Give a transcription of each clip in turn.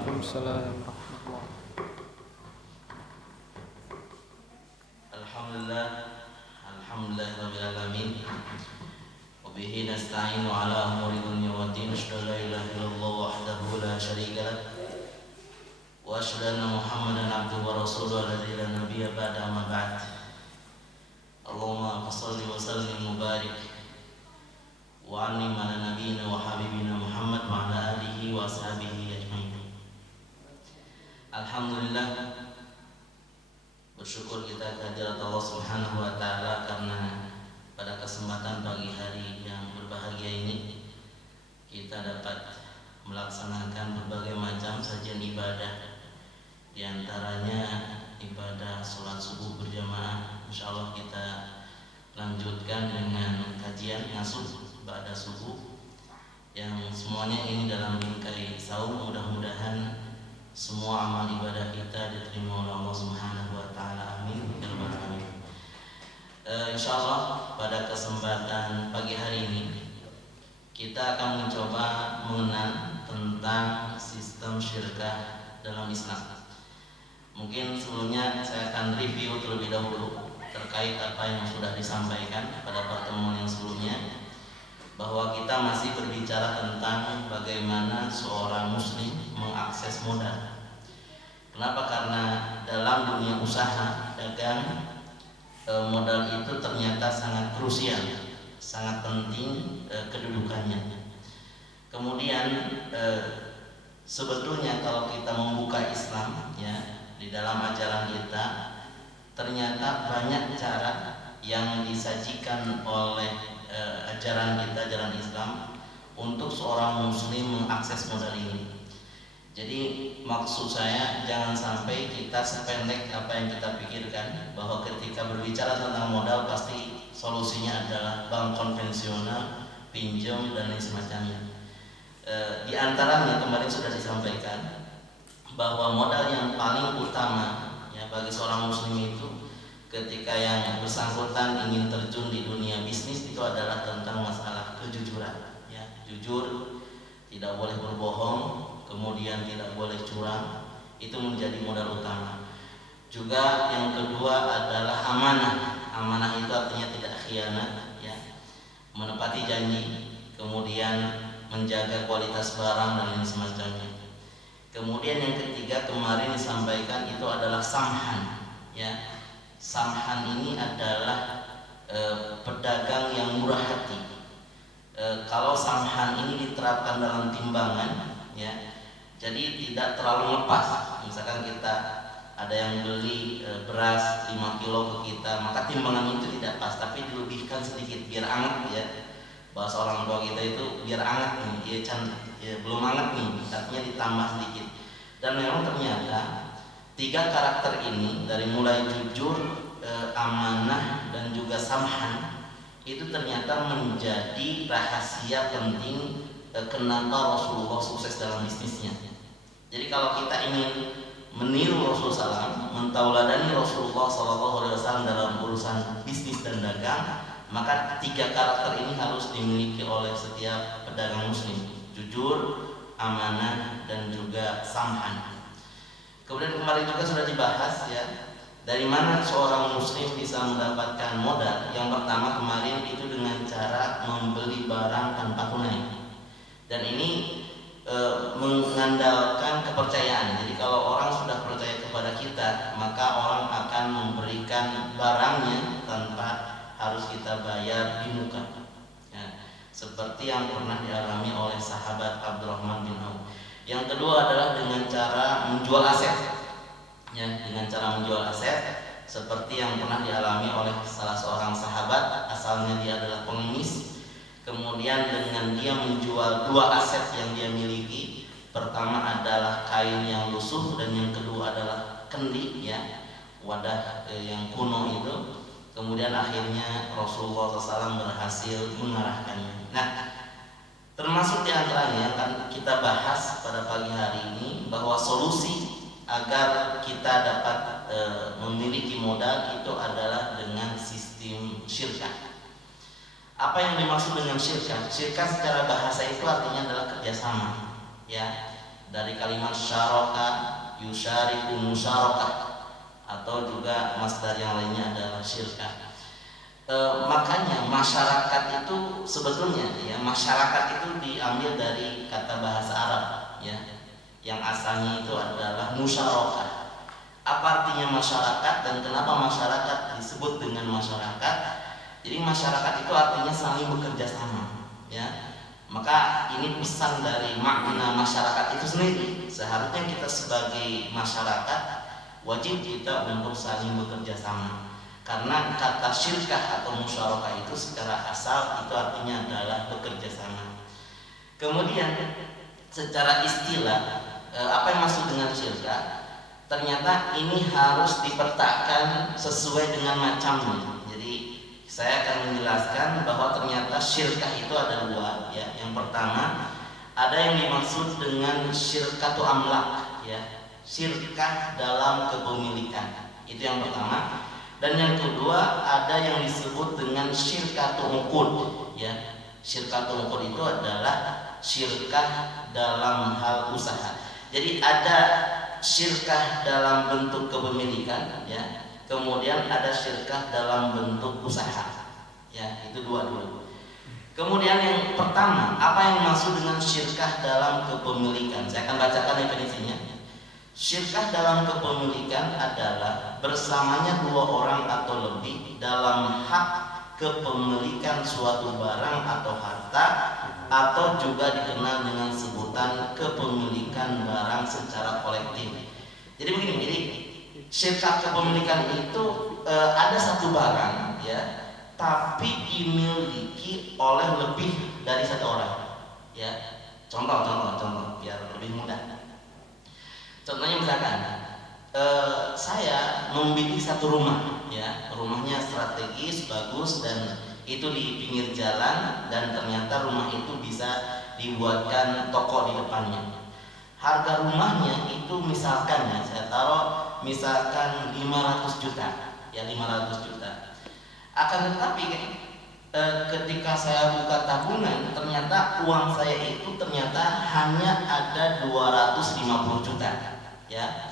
Waalaikumsalam warahmatullahi. Alhamdulillah, alhamdulillahirabbil alamin. Wa bihi nasta'inu ala umuri dunya waddin. Asyhadu an la ilaha illallah wahdahu la syarika lah. Wa asyhadu anna Muhammadan abduhu wa rasuluhu alladzi la nabiyya ba'da amma ba'd. Allahumma shalli wa sallim wa barik wa an'im ala nabiyyina wa habibina Muhammad wa ala alihi wa ashabihi ajmain. Alhamdulillah, bersyukur kita kehadirat Allah Subhanahu wa taala karena pada kesempatan pagi hari yang berbahagia ini kita dapat melaksanakan berbagai macam sajian ibadah, di antaranya ibadah sholat subuh berjamaah. Insyaallah kita lanjutkan dengan kajian ngasuh ba'da subuh yang semuanya ini dalam bingkai saum. Mudah-mudahan semua amal ibadah kita diterima oleh Allah Subhanahu wa taala. Amin ya rabbal alamin. Insyaallah pada kesempatan pagi hari ini kita akan mencoba mengenal tentang sistem syirkah dalam Islam. Mungkin sebelumnya saya akan review terlebih dahulu terkait apa yang sudah disampaikan pada pertemuan yang sebelumnya, bahwa kita masih berbicara tentang bagaimana seorang muslim mengakses modal. Kenapa? Karena dalam dunia usaha dagang, modal itu ternyata sangat krusial, sangat penting kedudukannya. Kemudian sebetulnya kalau kita membuka Islam ya, di dalam ajaran kita ternyata banyak cara yang disajikan oleh ajaran kita, ajaran Islam, untuk seorang muslim mengakses modal ini. Jadi maksud saya jangan sampai kita sependek apa yang kita pikirkan, bahwa ketika berbicara tentang modal pasti solusinya adalah bank konvensional, pinjam dan lain semacamnya. Di antaranya kemarin sudah disampaikan bahwa modal yang paling utama ya bagi seorang muslim itu ketika yang bersangkutan ingin terjun di dunia bisnis itu adalah tentang masalah kejujuran ya. Jujur, tidak boleh berbohong, kemudian tidak boleh curang, itu menjadi modal utama. Juga yang kedua adalah amanah. Amanah itu artinya tidak khianat ya, menepati janji, kemudian menjaga kualitas barang dan lain semacamnya. Kemudian yang ketiga kemarin disampaikan itu adalah samhan ya. Samhan ini adalah pedagang yang murah hati. Kalau samhan ini diterapkan dalam timbangan ya, jadi tidak terlalu lepas. Misalkan kita ada yang beli beras 5 kilo ke kita, maka timbangan itu tidak pas, tapi dilebihkan sedikit biar anget ya. Bahasa orang tua kita itu biar anget nih, ya, belum anget nih, artinya ditambah sedikit. Dan memang ternyata 3 karakter ini dari mulai jujur, amanah dan juga samhan itu ternyata menjadi rahasia penting kenapa Rasulullah sukses dalam bisnisnya. Jadi kalau kita ingin meniru Rasulullah SAW, mentauladani Rasulullah SAW dalam urusan bisnis dan dagang, maka 3 karakter ini harus dimiliki oleh setiap pedagang muslim: jujur, amanah dan juga samhan. Kemudian kemarin juga sudah dibahas ya, dari mana seorang muslim bisa mendapatkan modal. Yang pertama kemarin itu dengan cara membeli barang tanpa tunai. Dan ini mengandalkan kepercayaan. Jadi kalau orang sudah percaya kepada kita, maka orang akan memberikan barangnya tanpa harus kita bayar di muka ya, seperti yang pernah dialami oleh sahabat Abdurrahman bin Auf. Yang kedua adalah dengan cara menjual aset ya, dengan cara menjual aset seperti yang pernah dialami oleh salah seorang sahabat, asalnya dia adalah pengemis. Kemudian dengan dia menjual 2 aset yang dia miliki, pertama adalah kain yang lusuh dan yang kedua adalah kendi ya, wadah yang kuno itu. Kemudian akhirnya Rasulullah SAW berhasil mengarahkannya. Nah, termasuk di antaranya kan kita bahas pada pagi hari ini bahwa solusi agar kita dapat memiliki modal itu adalah dengan sistem syirkah. Apa yang dimaksud dengan syirkah? Syirkah secara bahasa itu artinya adalah kerjasama ya. dari kalimat syaraka, yusyariku, musyarakah, atau juga masdar yang lainnya adalah syirkah. Makanya masyarakat itu sebetulnya ya, masyarakat itu diambil dari kata bahasa Arab ya, yang asalnya itu adalah musyarakah. Apa artinya masyarakat dan kenapa masyarakat disebut dengan masyarakat? Jadi masyarakat itu artinya saling bekerja sama ya. Maka ini pesan dari makna masyarakat itu sendiri. Seharusnya kita sebagai masyarakat wajib kita untuk saling bekerja sama. Karena kata syirkah atau musyarakah itu secara asal itu artinya adalah bekerja sama. Kemudian secara istilah apa yang masuk dengan syirkah? Ternyata ini harus dipetakan sesuai dengan macamnya. Jadi saya akan menjelaskan bahwa ternyata syirkah itu ada dua ya. Yang pertama ada yang dimaksud dengan syirkatu amlak ya, syirkah dalam kepemilikan. Itu yang pertama. Dan yang kedua ada yang disebut dengan syirkatu uqud ya. Syirkatu uqud itu adalah syirkah dalam hal usaha. Jadi ada syirkah dalam bentuk kepemilikan ya, kemudian ada syirkah dalam bentuk usaha ya, itu dua dulu. Kemudian yang pertama, apa yang dimaksud dengan syirkah dalam kepemilikan? Saya akan bacakan definisinya. Syirkah dalam kepemilikan adalah bersamanya dua orang atau lebih dalam hak kepemilikan suatu barang atau harta, atau juga dikenal dengan sebutan kepemilikan barang secara kolektif. Jadi begini, jadi syirkah kepemilikan itu ada satu barang ya, tapi dimiliki oleh lebih dari satu orang ya. Contoh biar lebih mudah. Contohnya misalkan saya memiliki satu rumah ya, rumahnya strategis, bagus, dan itu di pinggir jalan, dan ternyata rumah itu bisa dibuatkan toko di depannya. Harga rumahnya itu misalkan ya, saya taruh misalkan 500 juta ya, 500 juta. Akan tetapi ketika saya buka tabungan, ternyata uang saya itu ternyata hanya ada 250 juta ya.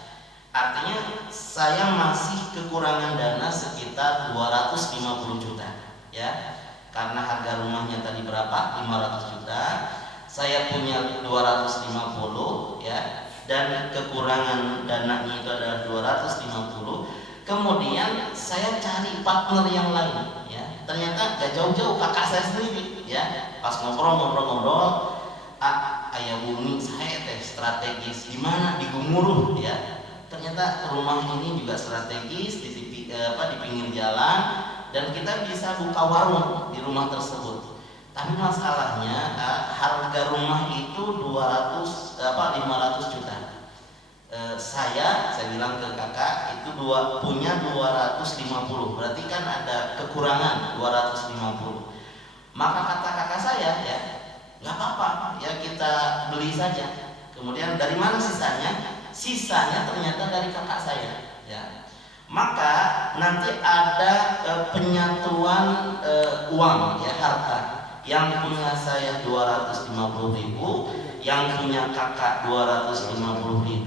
Artinya saya masih kekurangan dana sekitar 250 juta ya. Karena harga rumahnya tadi berapa? 500 juta. Saya punya 250 ya, dan kekurangan dananya itu adalah 250. Kemudian saya cari partner yang lain ya. Ternyata gak jauh-jauh kakak saya sendiri ya. Pas ngobrol, ayah bumi saya teh strategis di mana, di Gumuruh ya. Ternyata rumah ini juga strategis di pinggir jalan, dan kita bisa buka warung di rumah tersebut. Tapi masalahnya harga rumah itu 500 juta. Saya bilang ke kakak itu punya 250, berarti kan ada kekurangan 250. Maka kata kakak saya ya, nggak apa-apa ya, kita beli saja. Kemudian dari mana sisanya? Sisanya ternyata dari kakak saya ya. Maka nanti ada penyatuan uang ya, harta. Yang punya saya 250.000, yang punya kakak 250.000,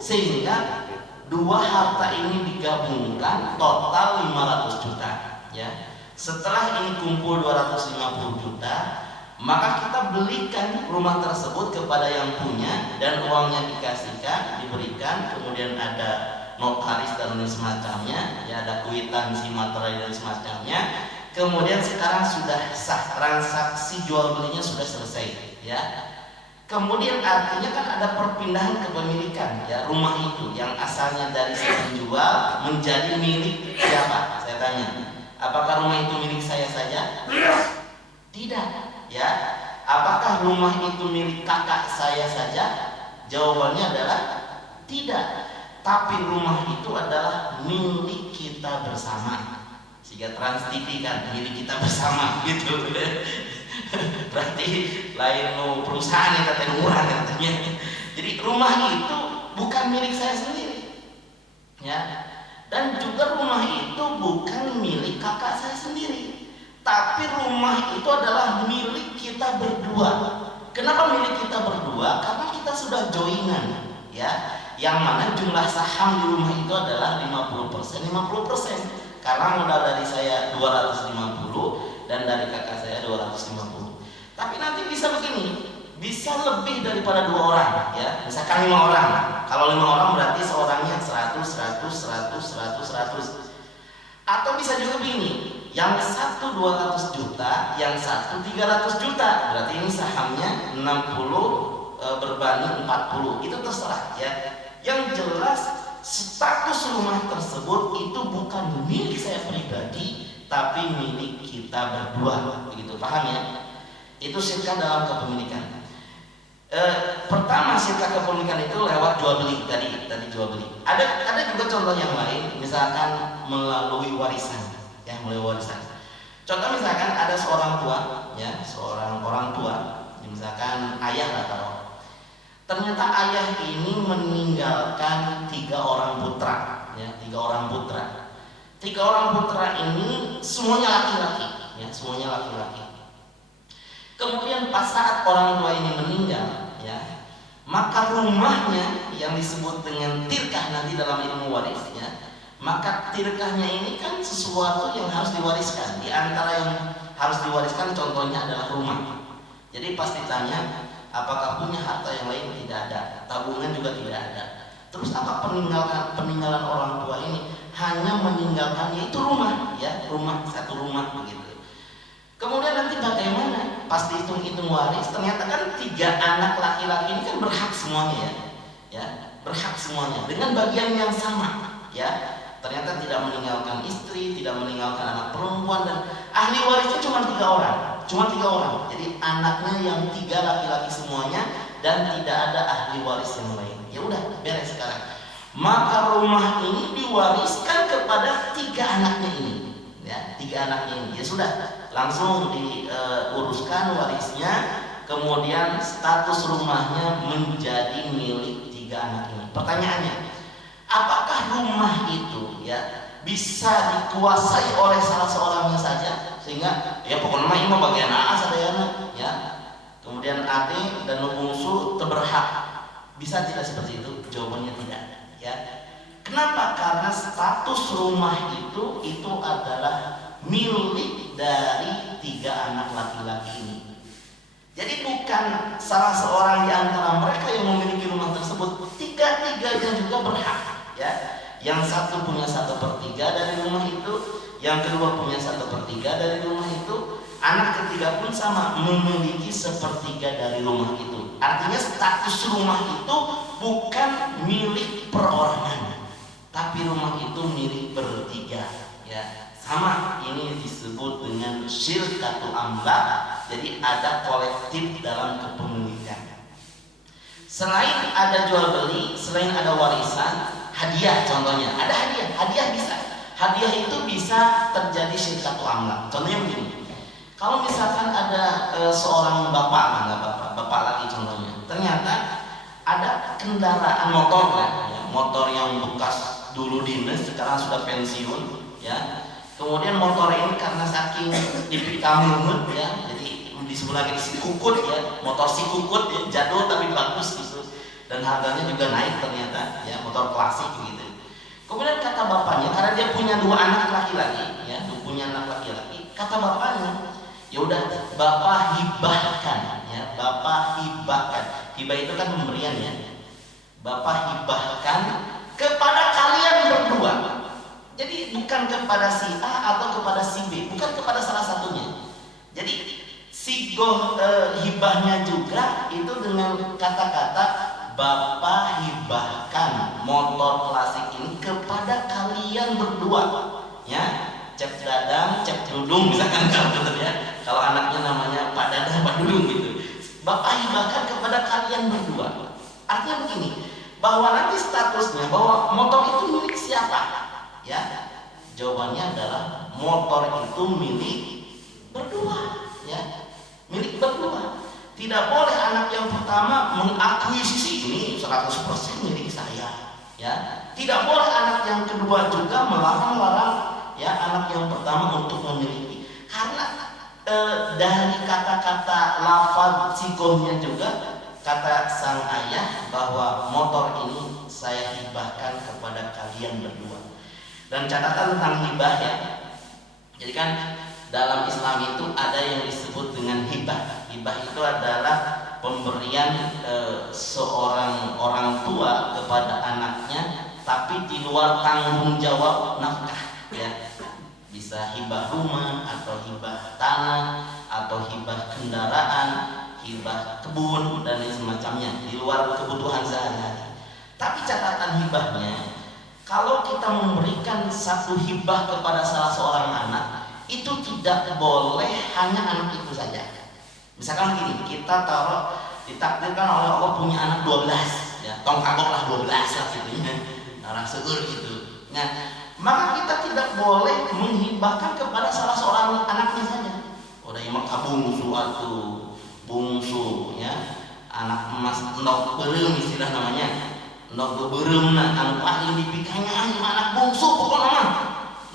sehingga dua harta ini digabungkan total 500 juta ya. Setelah ini kumpul 250 juta, maka kita belikan rumah tersebut kepada yang punya, dan uangnya dikasihkan, diberikan, kemudian ada notaris dan lain semacamnya ya, ada kwitansi materai dan semacamnya. Kemudian sekarang sudah sah, transaksi jual belinya sudah selesai ya. Kemudian artinya kan ada perpindahan kepemilikan ya, rumah itu yang asalnya dari si penjual menjadi milik siapa? Saya tanya, apakah rumah itu milik saya saja? Tidak ya. Apakah rumah itu milik kakak saya saja? Jawabannya adalah tidak. Tapi rumah itu adalah milik kita bersama. Sehingga Trans TV kan milik kita bersama gitu. Berarti lain perusahaan yang katanya murah katanya. Jadi rumah itu bukan milik saya sendiri ya. Dan juga rumah itu bukan milik kakak saya sendiri, tapi rumah itu adalah milik kita berdua. Kenapa milik kita berdua? Karena kita sudah joinan, ya, yang mana jumlah saham di rumah itu adalah 50%, 50%. Karena modal dari saya 250 dan dari kakak saya 250. Tapi nanti bisa begini, bisa lebih daripada 2 orang, ya. Misalkan 5 orang. Kalau 5 orang berarti seorangnya 100, 100, 100, 100, 100. Atau bisa juga begini, yang satu 200 juta, yang satu 300 juta. Berarti ini sahamnya 60 berbanding 40. Itu terserah, ya. Yang jelas status rumah tersebut itu bukan milik saya pribadi, tapi milik kita berdua. Begitu, paham ya? Itu syirkah dalam kepemilikan. Pertama, syirkah kepemilikan itu lewat jual beli tadi jual beli. Ada juga contoh yang lain, misalkan melalui warisan, ya, melalui warisan. Contoh misalkan ada seorang tua, ya, seorang orang tua, misalkan ayah lah taruh. Ternyata ayah ini meninggalkan 3 orang putra, ya, 3 orang putra. 3 orang putra ini semuanya laki-laki, ya, semuanya laki-laki. Kemudian pas saat orang tua ini meninggal, ya, maka rumahnya yang disebut dengan tirkah nanti dalam ilmu waris, ya, maka tirkahnya ini kan sesuatu yang harus diwariskan. Di antara yang harus diwariskan contohnya adalah rumah. Jadi pasti tanya, apakah punya harta yang lain? Tidak ada. Tabungan juga tidak ada. Terus apa peninggalan orang tua ini? Hanya meninggalkan yaitu rumah, ya, rumah, satu rumah begitu. Kemudian nanti bagaimana? Pas dihitung-hitung waris, ternyata kan 3 anak laki-laki ini kan berhak semuanya, ya, berhak semuanya dengan bagian yang sama, ya. Ternyata tidak meninggalkan istri, tidak meninggalkan anak perempuan, dan ahli warisnya cuma 3 orang, cuma 3 orang. Jadi anaknya yang 3 laki-laki semuanya dan tidak ada ahli waris yang lain. Ya udah, beres sekarang. Maka rumah ini diwariskan kepada 3 anaknya ini, ya, 3 anaknya ini. Ya sudah, langsung diuruskan warisnya, kemudian status rumahnya menjadi milik 3 anak ini. Pertanyaannya, apakah rumah itu, ya, bisa dikuasai oleh salah seorangnya saja sehingga ya pokoknya ini mah bagian A sadayana, ya, kemudian adik dan bungsu terberhak? Bisa tidak seperti itu? Jawabannya tidak, ya. Kenapa? Karena status rumah itu adalah milik dari 3 anak laki-laki ini. Jadi bukan salah seorang di antara mereka yang memiliki rumah tersebut, 3-tiganya juga berhak, ya. Yang satu punya 1/3 dari rumah itu, yang kedua punya 1/3 dari rumah itu, anak ketiga pun sama memiliki 1/3 dari rumah itu. Artinya status rumah itu bukan milik perorangan, tapi rumah itu milik bertiga, ya. Sama, ini disebut dengan syirkatu amlak. Jadi ada kolektif dalam kepemilikan. Selain ada jual beli, selain ada warisan, hadiah contohnya. Ada hadiah bisa. Hadiah itu bisa terjadi syirkatu amlak. Contohnya begini. Kalau misalkan ada seorang bapak lagi contohnya. Ternyata ada kendaraan motor, ya, motor yang bekas dulu dinas, sekarang sudah pensiun, ya. Kemudian motor ini karena saking dipikamun, ya, jadi disebut lagi si kukut, ya, motor si kukut, ya, jadul tapi bagus gitu, dan harganya juga naik ternyata, ya, motor klasik gitu. Kemudian kata bapaknya, karena dia punya 2 anak laki-laki, ya, punya anak laki-laki, kata bapaknya, ya udah bapak hibahkan, ya, bapak hibahkan. Hibah itu kan pemberian, ya. Bapak hibahkan kepada kalian berdua. Jadi bukan kepada si A atau kepada si B, bukan kepada salah satunya. Jadi sigoh hibahnya juga itu dengan kata-kata bapak hibahkan motor klasik ini kepada kalian berdua, ya. Cep Dadang, Cep Dudung misalkan, kalau betul, ya. Kalau anaknya namanya Pak Dadang, Pak Dudung gitu. Bapak hibahkan kepada kalian berdua. Artinya begini, bahwa nanti statusnya bahwa motor itu milik siapa? Ya, jawabannya adalah motor itu milik berdua, ya, milik berdua. Tidak boleh anak yang pertama mengakuisisi ini 100% milik saya, ya. Tidak boleh anak yang kedua juga melarang-larang, ya, anak yang pertama untuk memiliki. Karena dari kata-kata lafaz sigohnya juga kata sang ayah bahwa motor ini saya hibahkan kepada kalian berdua. Dan catatan tentang hibah ya, jadi kan dalam Islam itu ada yang disebut dengan hibah. Hibah itu adalah pemberian seorang orang tua kepada anaknya, tapi di luar tanggung jawab nafkah ya. Bisa hibah rumah atau hibah tanah atau hibah kendaraan, hibah kebun dan lain semacamnya di luar kebutuhan sehari-hari. Tapi catatan hibahnya, kalau kita memberikan satu hibah kepada salah seorang anak, itu tidak boleh hanya anak itu saja. Misalkan gini, kita taruh ditakdirkan oleh Allah punya anak 12 ya, tong kagok lah 12 lah gitu ya, narah seueur gitu. Nah, maka kita tidak boleh menghibahkan kepada salah seorang anaknya saja. Udah yang bungsu atuh, bungsu ya, anak emas endok beureum istilah namanya, endok beureumna anu paling dipikanya anak bungsu pokoknya mah.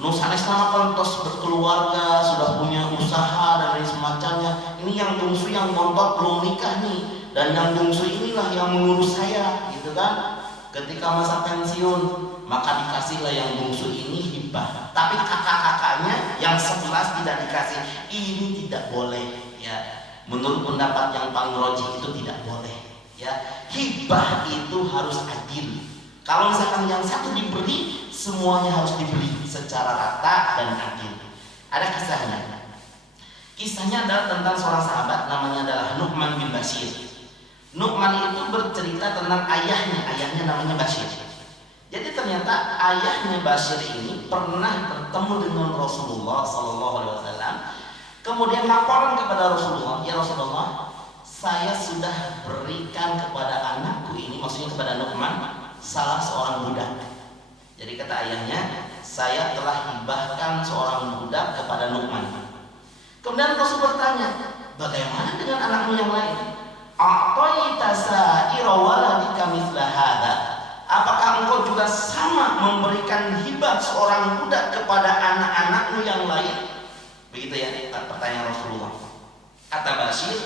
Nu sanes nama kontos berkeluarga, sudah punya usaha dan lain semacamnya. Ini yang bungsu yang montok belum nikah nih, dan yang bungsu inilah yang mengurus saya, gitu kan? Ketika masa pensiun, maka dikasihlah yang bungsu ini hibah. Tapi kakak-kakaknya yang 11 tidak dikasih. Ini tidak boleh, ya. Menurut pendapat yang paling rajih itu tidak boleh, ya. Hibah itu harus adil. Kalau misalkan yang satu diberi, semuanya harus diberi secara rata dan adil. Ada kisahnya. Kisahnya adalah tentang seorang sahabat namanya adalah Nu'man bin Bashir. Nu'man itu bercerita tentang ayahnya namanya Bashir. Jadi ternyata ayahnya Bashir ini pernah bertemu dengan Rasulullah SAW. Kemudian laporan kepada Rasulullah, ya Rasulullah, saya sudah berikan kepada anakku ini, maksudnya kepada Nu'man, salah seorang budak. Jadi kata ayahnya, saya telah hibahkan seorang budak kepada Nu'man. Kemudian Rasul bertanya, bagaimana dengan anakmu yang lain? Apakah engkau juga sama memberikan hibah seorang budak kepada anak-anakmu yang lain? Begitu ya pertanyaan Rasulullah. Kata Bashir,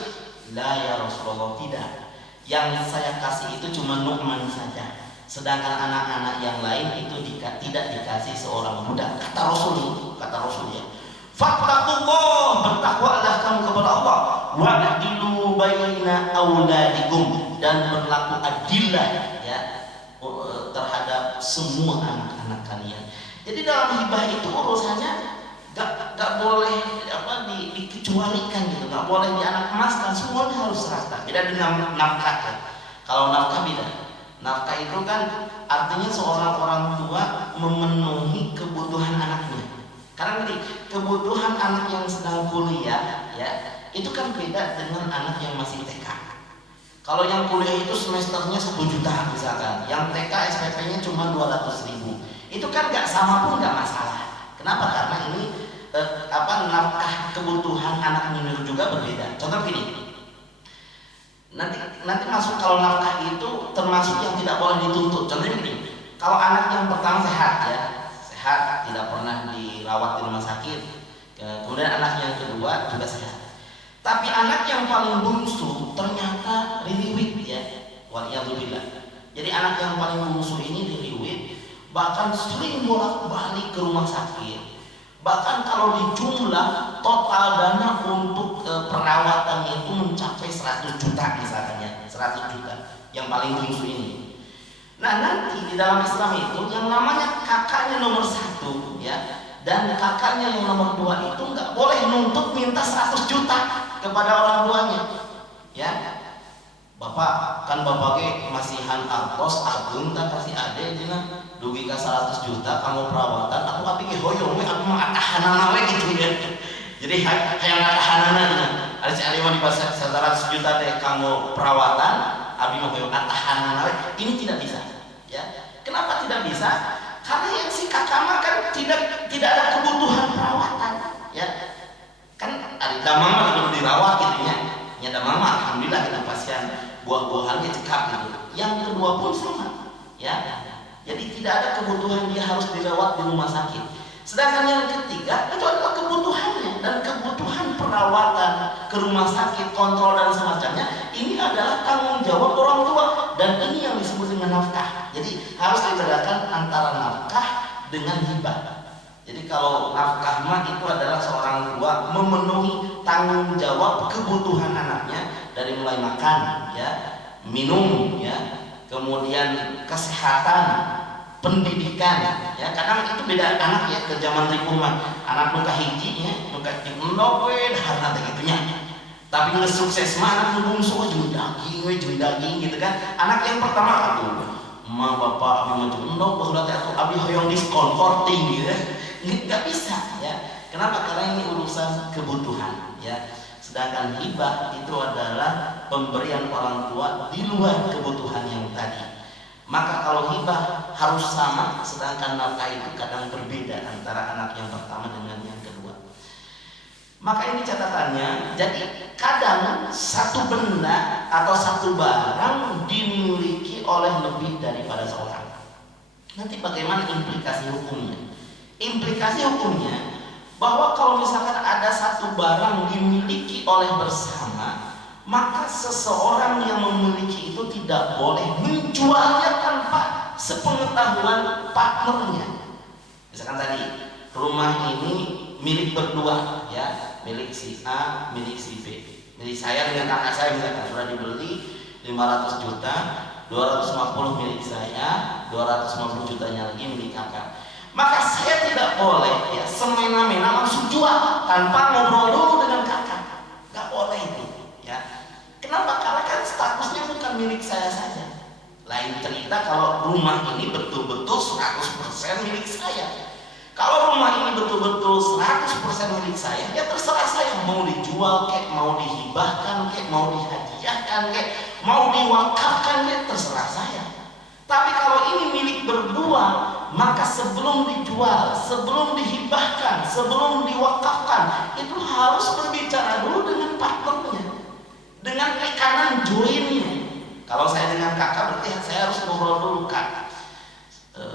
la ya Rasulullah, tidak. Yang saya kasih itu cuma Nu'man saja. Sedangkan anak-anak yang lain itu tidak dikasih seorang budak. Kata Rasul ya. Fattaqullah, bertakwalah kamu kepada Allah. Wa'dilu baina auladikum, dan berlaku adillah ya terhadap semua anak-anak kalian. Jadi dalam hibah itu urusannya gak boleh dikecualikan gitu, gak boleh dianak emaskan, semuanya harus rata. Beda dengan nafkah ya. Kalau nafkah beda. Nafkah itu kan artinya seorang orang tua memenuhi kebutuhan anaknya. Karena nanti kebutuhan anak yang sedang kuliah ya, itu kan beda dengan anak yang masih TK. Kalau yang kuliah itu semesternya 1 juta misalkan, yang TK SPP-nya cuma 200.000. Itu kan gak sama pun gak masalah. Kenapa? Karena ini nafkah kebutuhan anak minor juga berbeda. Contoh gini, nanti masuk kalau nafkah itu termasuk yang tidak boleh dituntut. Contohnya gini, kalau anak yang pertama sehat ya, sehat, tidak pernah dirawat di rumah sakit. Kemudian anak yang kedua juga sehat. Tapi anak yang paling bungsu ternyata ririwit ya, waliyadzubillah. Jadi anak yang paling bungsu ini ririwit, bahkan sering bolak-balik ke rumah sakit. Bahkan kalau dijumlah total dana untuk perawatannya itu mencapai 100 juta misalnya, 100 juta yang paling bungsu ini. Nah nanti di dalam Islam itu yang namanya kakaknya nomor 1 ya, dan kakaknya yang nomor 2 itu nggak boleh nuntut minta 100 juta kepada orang tuanya ya. Bapak kan bapaknya masihan artos agung tak kasih ade dina dugi ka 100 juta kamu perawatan aku abi ge hoyong we aku mah atahanana we gitu ya. Jadi hayang atahanana ada si ali mah di pasar 100 juta teh kamu perawatan abi mah hoyong atahanana we. Ini tidak bisa ya. Kenapa tidak bisa? Karena yang si kakak mah kan tidak ada kebutuhan perawatan ya. Kan ada damang mah kudu dirawat gitu nya. Nya damang mah alhamdulillah kita pasien buah-buahannya cekap gitu. Yang kedua pun sama ya. Jadi tidak ada kebutuhan dia harus dirawat di rumah sakit. Sedangkan yang ketiga itu adalah kebutuhannya, dan kebutuhan perawatan perawatan, ke rumah sakit, kontrol dan semacamnya, ini adalah tanggung jawab orang tua, dan ini yang disebut dengan nafkah. Jadi harus dibedakan antara nafkah dengan hibah. Jadi kalau nafkah mah itu adalah seorang tua memenuhi tanggung jawab kebutuhan anaknya, dari mulai makan, ya, minum, ya, kemudian kesehatan, pendidikan, ya. Kadang itu beda anak ya, ke zaman di rumah anak nuka hiji ya, nuka endog we dah gitunya. Tapi nggak sukses mah anak nu bungsu jeung daging gitu kan. Anak yang pertama aduh, emak bapak mama jeung endog baheula teh atuh abi hoyong diskon korting gitu ya. Nggak bisa ya. Kenapa? Karena ini urusan kebutuhan ya. Sedangkan hibah itu adalah pemberian orang tua di luar kebutuhan yang tadi. Maka kalau hibah harus sama, sedangkan nafkah itu kadang berbeda antara anak yang pertama dengan yang kedua. Maka ini catatannya, jadi kadang satu benda atau satu barang dimiliki oleh lebih daripada seorang. Nanti bagaimana implikasi hukumnya? Implikasi hukumnya bahwa kalau misalkan ada satu barang dimiliki oleh bersama, maka seseorang yang memiliki itu tidak boleh menjualnya tanpa sepengetahuan partnernya. Misalkan tadi rumah ini milik berdua ya, milik si A, milik si B. Milik saya dengan kakak saya misalkan sudah dibeli 500 juta, 250 milik saya, 250 jutanya lagi milik kakak. Maka saya tidak boleh ya semena-mena langsung jual tanpa ngobrol dulu dengan kakak. Gak boleh itu ya. Kenapa? Karena kan statusnya bukan milik saya saja. Lain cerita kalau rumah ini betul-betul 100% milik saya. Kalau rumah ini betul-betul 100% milik saya, ya terserah saya mau dijual kek, mau dihibahkan kek, mau dihadiahkan kek, mau diwakafkan kek, terserah saya. Tapi kalau ini milik berdua, maka sebelum dijual, sebelum dihibahkan, sebelum diwakafkan, itu harus berbicara dulu dengan partnernya, dengan rekanan joinnya. Kalau saya dengan kakak berarti saya harus ngobrol dulu, kak,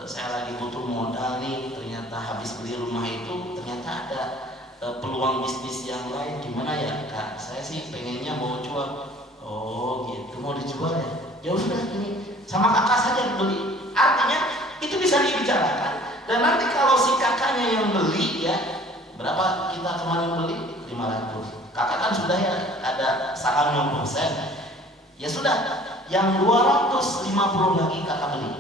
saya lagi butuh modal nih, ternyata habis beli rumah itu ternyata ada peluang bisnis yang lain, gimana ya kak? Saya sih pengennya mau jual. Oh gitu, mau dijual ya? Ya udah ini sama kakak saja beli. Artinya itu bisa dibicarakan, dan nanti kalau si kakaknya yang beli ya, berapa kita kemarin beli? 500. Kakak kan sudah ya ada saham 60%. Ya sudah, yang 250 lagi kakak beli.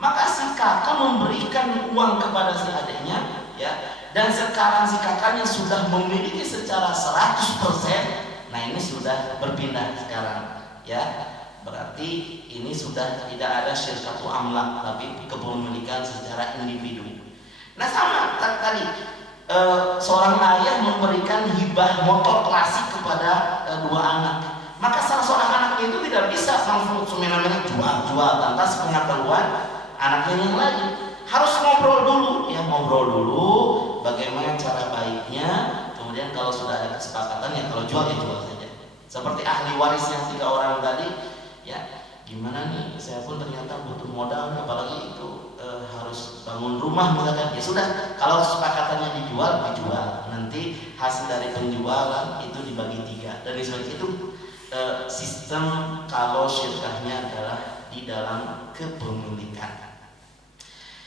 Maka si kakak memberikan uang kepada si adiknya ya, dan sekarang si kakaknya sudah memiliki secara 100%. Nah ini sudah berpindah sekarang ya. Berarti ini sudah tidak ada syirkatu amlak, tapi kepemilikan secara individu. Nah sama tadi seorang ayah memberikan hibah motor klasik kepada dua anak. Maka salah seorang anaknya itu tidak bisa langsung semena-mena jual tanpa sepengetahuan anaknya yang lain. Harus ngobrol dulu ya, ngobrol dulu bagaimana cara baiknya. Kemudian kalau sudah ada kesepakatan ya kalau jual ya jual saja. Seperti ahli waris yang 3 orang tadi. Ya, gimana nih? Saya pun ternyata butuh modal, apalagi itu harus bangun rumah misalkan. Ya sudah, kalau kesepakatannya dijual. Nanti hasil dari penjualan itu dibagi 3. Dan sebagainya itu sistem kalau syirkahnya adalah di dalam kepemilikan.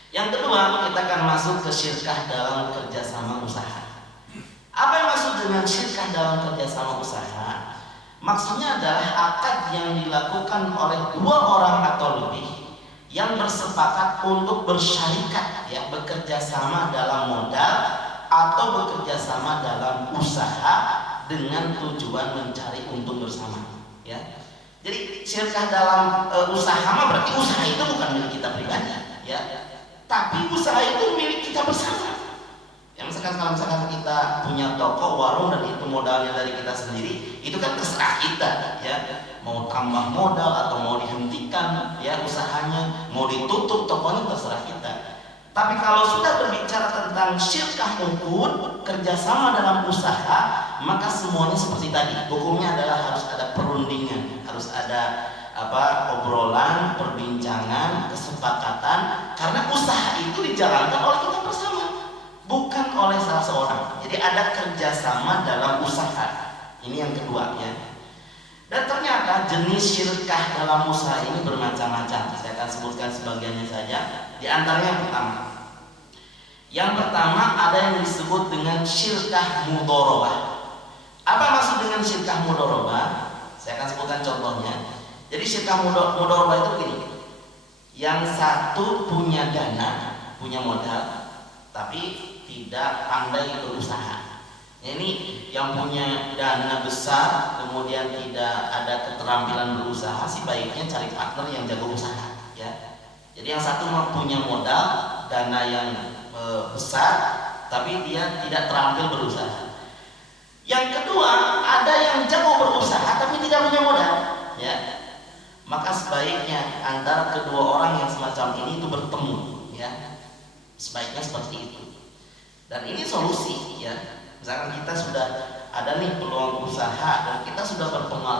Yang kedua, kita akan masuk ke syirkah dalam kerjasama usaha. Apa yang maksud dengan syirkah dalam kerjasama usaha? Maksudnya adalah akad yang dilakukan oleh 2 orang atau lebih yang bersepakat untuk bersyarikat ya, bekerja sama dalam modal atau bekerja sama dalam usaha dengan tujuan mencari untung bersama ya. Jadi syirkah dalam usaha mah berarti usaha itu bukan milik kita pribadi ya, tapi usaha itu milik kita bersama. Yang kalau misalkan kita punya toko, warung, dan itu modalnya dari kita sendiri, itu kan terserah kita ya, mau tambah modal atau mau dihentikan ya usahanya, mau ditutup tokonya, terserah kita. Tapi kalau sudah berbicara tentang syirkah uqud, kerjasama dalam usaha, maka semuanya seperti tadi. Hukumnya adalah harus ada perundingan, harus ada obrolan, perbincangan, kesepakatan, karena usaha itu dijalankan oleh kita bersama. bukan oleh salah seorang. Jadi ada kerjasama dalam usaha. Ini yang kedua ya. Dan ternyata jenis syirkah dalam usaha ini bermacam-macam. Saya akan sebutkan sebagiannya saja. Di antaranya yang pertama. Yang pertama ada yang disebut dengan syirkah mudharabah. Apa maksud dengan syirkah mudharabah? Saya akan sebutkan contohnya. Jadi syirkah mudharabah itu begini. Yang satu punya dana, punya modal, tapi tidak pandai berusaha. Ini yang punya dana besar, kemudian tidak ada keterampilan berusaha, sebaiknya cari partner yang jago usaha. Ya. Jadi yang satu punya modal, dana yang besar, tapi dia tidak terampil berusaha. Yang kedua, ada yang jago berusaha, tapi tidak punya modal. Ya. Maka sebaiknya antara kedua orang yang semacam ini itu bertemu. Ya. Sebaiknya seperti itu. Dan ini solusi. Ya. Misalkan kita sudah ada nih peluang usaha dan kita sudah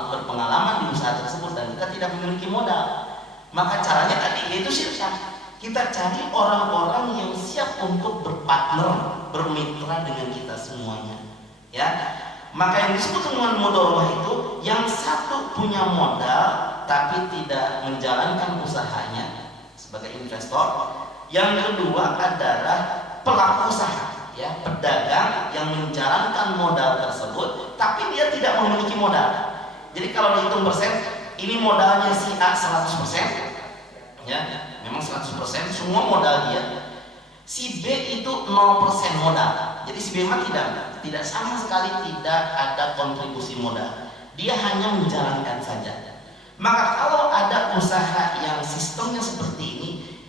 berpengalaman di usaha tersebut dan kita tidak memiliki modal, maka caranya tadi yaitu syirkah. Kita cari orang-orang yang siap untuk berpartner, bermitra dengan kita semuanya. Ya, maka yang disebut dengan mudharabah itu yang satu punya modal tapi tidak menjalankan usahanya sebagai investor. Yang kedua adalah pelaku usaha. Ya, pedagang yang menjalankan modal tersebut tapi dia tidak memiliki modal. Jadi kalau dihitung persen, ini modalnya si A 100%, ya, memang 100% semua modal dia. Si B itu 0% modal. Jadi si B mah tidak sama sekali tidak ada kontribusi modal. Dia hanya menjalankan saja. Maka kalau ada usaha yang sistemnya seperti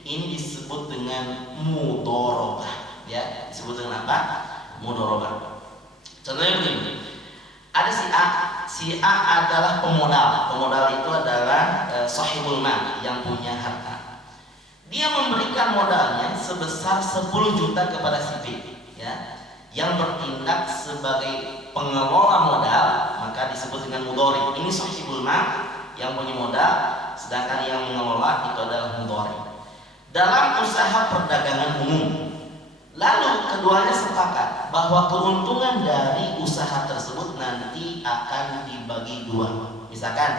ini disebut dengan mudharabah. Ya, disebut dengan apa? Mudharabah. Contohnya begini. Ada si A adalah pemodal. Pemodal itu adalah sahibul mal, yang punya harta. Dia memberikan modalnya sebesar 10 juta kepada si B, ya, yang bertindak sebagai pengelola modal, maka disebut dengan mudharib. Ini sahibul mal, yang punya modal, sedangkan yang mengelola itu adalah mudharib. Dalam usaha perdagangan umum, lalu keduanya sepakat bahwa keuntungan dari usaha tersebut nanti akan dibagi dua. Misalkan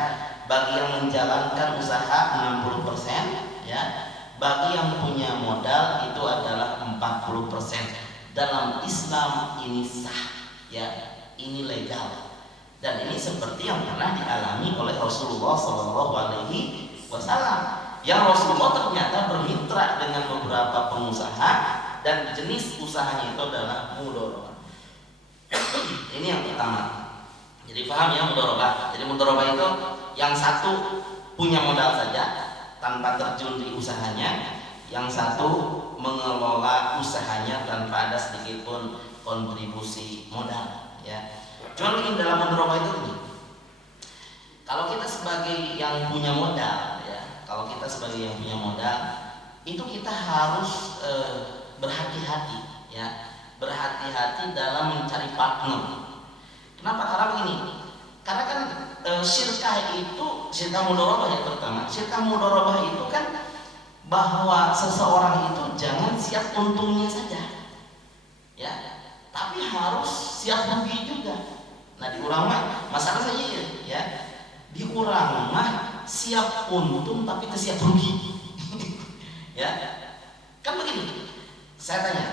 bagi yang menjalankan usaha 60%, ya, bagi yang punya modal itu adalah 40%. Dalam Islam ini sah, ya, ini legal. Dan ini seperti yang pernah dialami oleh Rasulullah SAW. Yang Rasulullah ternyata bermitra dengan beberapa pengusaha dan jenis usahanya itu adalah mudharabah. Ini yang pertama. Jadi paham ya mudharabah. Jadi mudharabah itu yang satu punya modal saja tanpa terjun di usahanya, yang satu mengelola usahanya tanpa ada sedikit pun kontribusi modal. Ya. Cuma begini dalam mudharabah itu begini. Kalau kita sebagai yang punya modal, ya, kalau kita sebagai yang punya modal, itu kita harus berhati-hati, ya, berhati-hati dalam mencari partner. Kenapa? Karena begini, karena kan syirkah itu, syirkah mudharabah yang pertama, syirkah mudharabah itu kan bahwa seseorang itu jangan siap untungnya saja, ya, tapi harus siap rugi juga. Nah di urang mah masalah saja ya, di urang mah siap untung tapi tidak siap rugi, ya, kan begini. Saya tanya,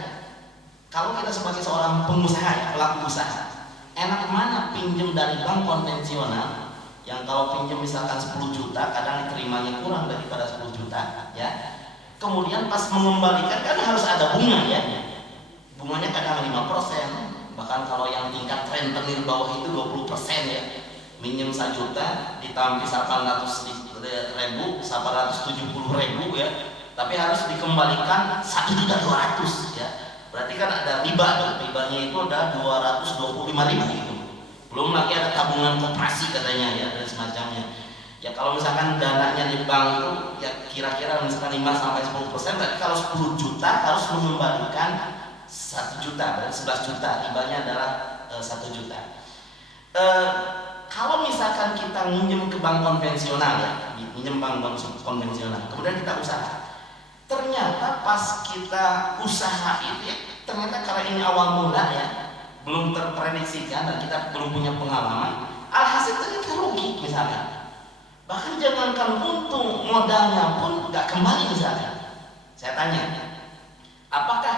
kalau kita sebagai seorang pengusaha, ya, pelaku usaha, enak mana pinjam dari bank konvensional yang kalau pinjam misalkan 10 juta kadang diterimanya kurang daripada 10 juta, ya. Kemudian pas mengembalikan kan harus ada bunga, ya. Bunganya kadang 5%, bahkan kalau yang tingkat rentenir bawah itu 20%, ya. Minjem 1 juta ditambah 800.000, 870.000, ya. Tapi harus dikembalikan 1.200.000, ya. Berarti kan ada riba tuh, ribanya itu ada 225.000 gitu. Belum lagi ada tabungan koperasi katanya, ya, dan semacamnya. Ya kalau misalkan dananya di bank itu ya kira-kira misalkan 5-10%, berarti kalau 10 juta harus mengembalikan 1 juta, berarti 11 juta, ribanya adalah 1 juta. Kalau misalkan kita minjem ke bank konvensional, ya, minjem bank konvensional, kemudian kita usaha, ternyata pas kita usaha itu, ya, ternyata karena ini awal mula ya, belum terprediksikan dan kita belum punya pengalaman, alhasil ternyata rugi misalkan. Bahkan jangankan untung, modalnya pun nggak kembali misalkan. Saya tanya, apakah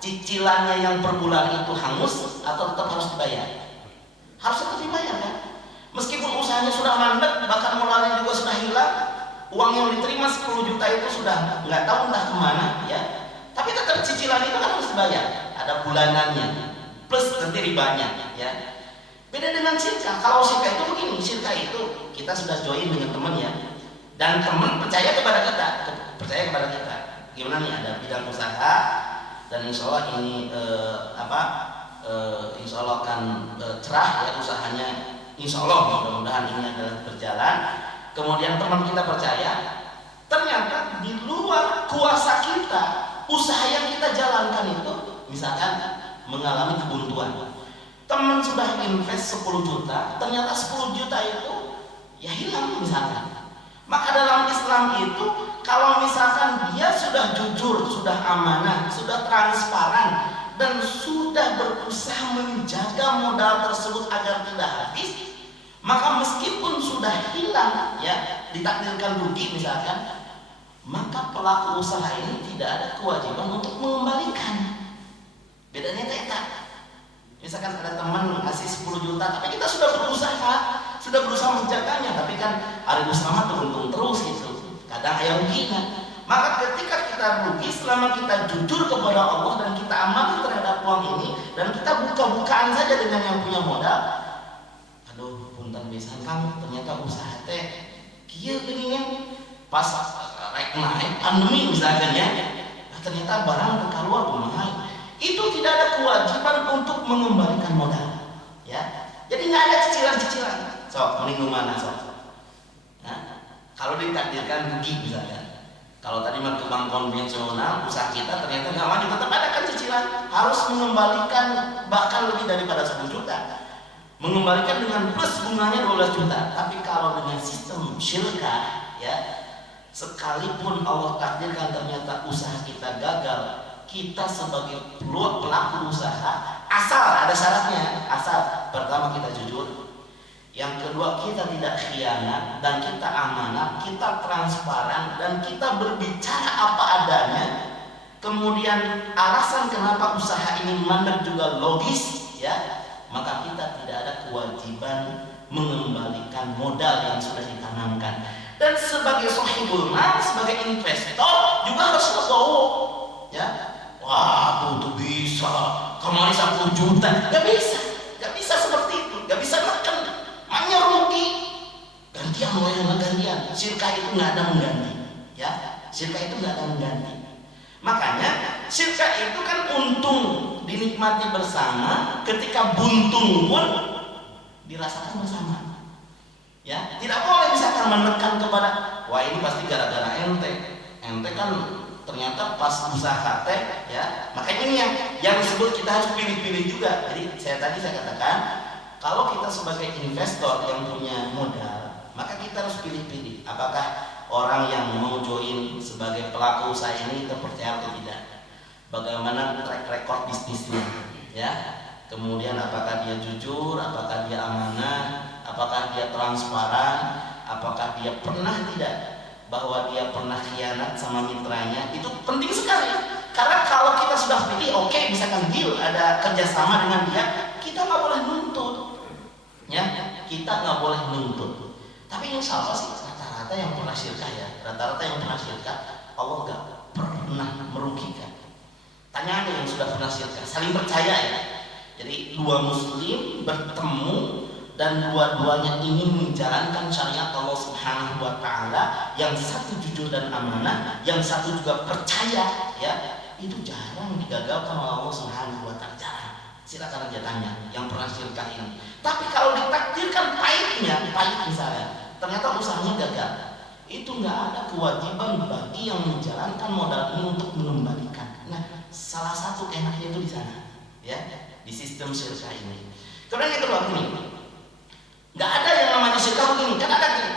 cicilannya yang per bulan itu hangus atau tetap harus dibayar? Harus tetap dibayar kan? Meskipun usahanya sudah mandek, bahkan modalnya juga sudah hilang, uang yang diterima 10 juta itu sudah nggak tahu entah kemana ya, tapi tetap cicilan itu kan harus dibayar, ada bulanannya plus nanti ribanya ya. Beda dengan sirka. Kalau sirka itu begini, sirka itu kita sudah join dengan teman ya, dan teman percaya kepada kita, gimana nih ada bidang usaha dan insya Allah ini insya Allah akan cerah ya usahanya, insya Allah mudah-mudahan ini adalah berjalan. Kemudian teman kita percaya, ternyata di luar kuasa kita, usaha yang kita jalankan itu misalkan mengalami kebuntuan. Teman sudah invest 10 juta, ternyata 10 juta itu ya hilang misalkan. Maka dalam Islam itu kalau misalkan dia sudah jujur, sudah amanah, sudah transparan dan sudah berusaha menjaga modal tersebut agar tidak habis, maka meskipun sudah hilang ya, ditakdirkan rugi misalkan, maka pelaku usaha ini tidak ada kewajiban untuk mengembalikan. Bedanya teta. Misalkan ada teman ngasih 10 juta, tapi kita sudah berusaha menjaganya, tapi kan hari bersama teruntung terus gitu. Kadang ayam rugi kan. Maka ketika kita rugi, selama kita jujur kepada Allah dan kita amanah terhadap uang ini, dan kita buka-bukaan saja dengan yang punya modal, aduh punten pisan Kang, ternyata usaha teh kieu geuningan pas rek naik pandemi misalkan ya, ternyata barang keluar kumaha. Itu tidak ada kewajiban untuk mengembalikan modal ya. Jadi nggak ada cicilan-cicilan. Mending mana nah, kalau ditakdirkan rugi misalkan. Kalau tadi mah ke bank konvensional, usaha kita ternyata nggak maju, tetap ada kan cicilan, harus mengembalikan bahkan lebih daripada 10 juta, mengembalikan dengan plus bunganya 12 juta. Tapi kalau dengan sistem syirkah ya, sekalipun Allah takdirkan ternyata usaha kita gagal, kita sebagai pelaku usaha, asal ada syaratnya, asal pertama kita jujur, yang kedua kita tidak khianat dan kita amanah, kita transparan dan kita berbicara apa adanya. Kemudian alasan kenapa usaha ini mandek juga logis ya, maka kita tidak ada kewajiban mengembalikan modal yang sudah ditanamkan. Dan sebagai sahibul mal, sebagai investor juga harus legowo ya. Wah, tuh bisa kemarin 10 juta, gak bisa seperti itu, gak bisa neken, hanya rugi. Gantian mulai gantian, sirka itu nggak ada mengganti, ya, sirka itu nggak ada mengganti. Makanya sirka itu kan untung dinikmati bersama, ketika buntung pun dirasakan bersama. Ya, tidak boleh misalkan menekan kepada, wah ini pasti gara-gara ente kan ternyata pas usaha teh ya. Makanya ini yang disebut kita harus pilih-pilih juga. Jadi saya katakan, kalau kita sebagai investor yang punya modal, maka kita harus pilih-pilih apakah orang yang mau join sebagai pelaku usaha ini terpercaya atau tidak, bagaimana track record bisnisnya ya, kemudian apakah dia jujur, apakah dia amanah, apakah dia transparan, apakah dia pernah tidak bahwa dia pernah khianat sama mitranya. Itu penting sekali, karena kalau kita sudah pilih, oke, misalkan deal, ada kerjasama dengan dia, kita nggak boleh nuntut ya, kita nggak boleh nuntut. Tapi insya Allah sih rata-rata yang pernah syirkah ya, Allah nggak pernah merugikan. Tanya aja yang sudah pernah syirkah, saling percaya ya. Jadi dua muslim bertemu dan dua-duanya ingin menjalankan syariat Allah Subhanahu wa taala, yang satu jujur dan amanah, yang satu juga percaya ya, itu jarang digagalkan oleh Allah Subhanahu wa taala. Jarang. Silakan aja tanya yang pernah syirkah ini. Tapi kalau ditakdirkan pahitnya, misalnya ternyata usahanya gagal, itu nggak ada kewajiban bagi yang menjalankan modal ini untuk mengembalikan. Nah, salah satu enaknya itu di sana ya, di sistem syirkah ini. Kemudian yang kedua ini, nggak ada yang namanya syirkah begini, kan ada gini.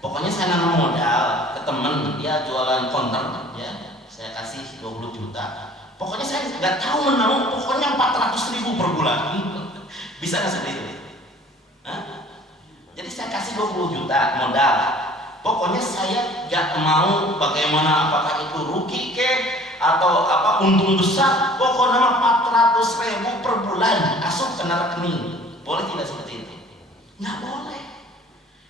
Pokoknya saya nanam modal ke temen, dia jualan konter ya, saya kasih 20 juta. Pokoknya saya nggak tahu menabung, pokoknya 400.000 per bulan. Bisa nggak seperti itu? Hah? Jadi saya kasih 20 juta modal. Pokoknya saya nggak mau bagaimana, apakah itu rugi ke atau apa untung besar, pokoknya 400.000 per bulan masuk ke rekening. Boleh tidak seperti itu? Nggak boleh.